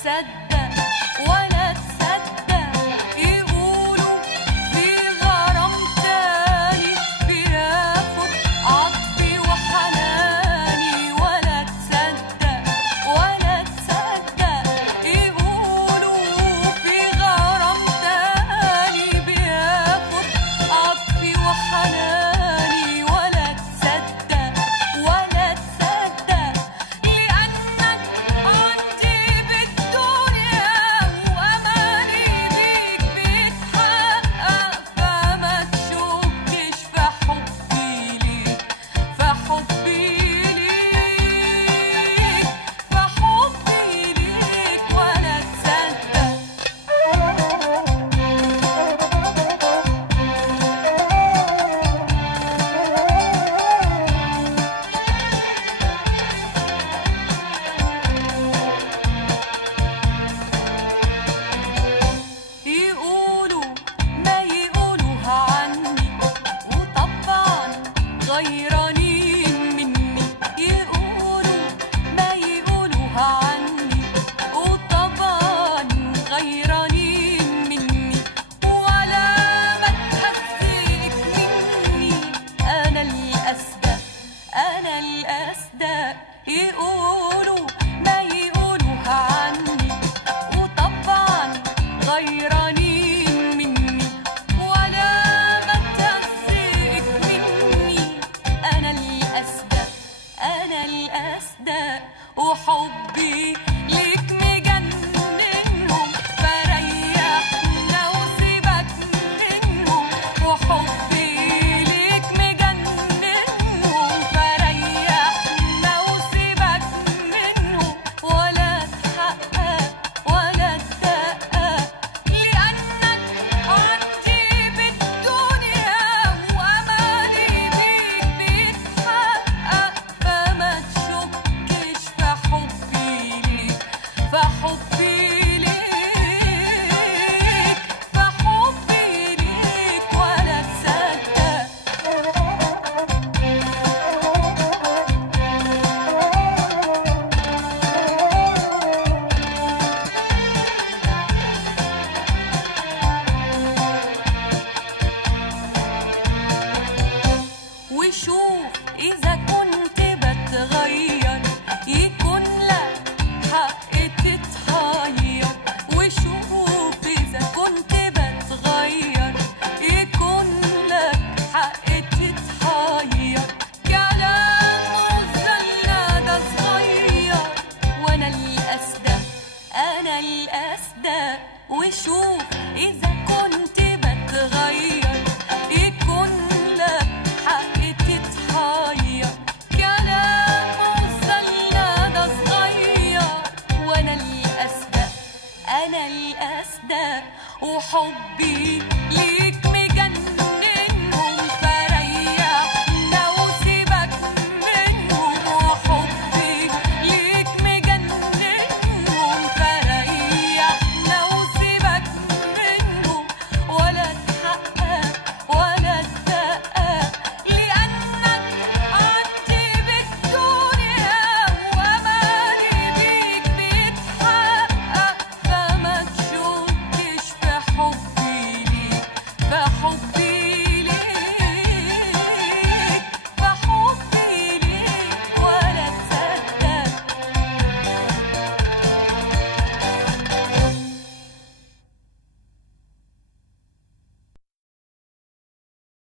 تصدق ولا تصدق، يقولوا في غرام تاني بياخد عطفي وحناني. ولا تصدق ولا تصدق، يقولوا في غرام تاني بياخد عطفي وحناني. ولا تصدق ولا تصدق، لأنك عندي بالدنيا وأماني بيك بيتحقق. فما تشكش في حبي ليك، في حبي ليك، في حبي ليك. ولا تصدق يقولوا ما يقولوها عني، وطبعا غيرانين مني. يقولوا ما يقولوها عني، وطبعا غيرانين مني. ولا ما تهزيك مني، أنا الأصدق أنا الأصدق. يقولوا ما يقولوها عني، وطبعا غيرانين مني. ولا ما تهزيك مني، أنا الأصدق أنا الأصدق. وحبي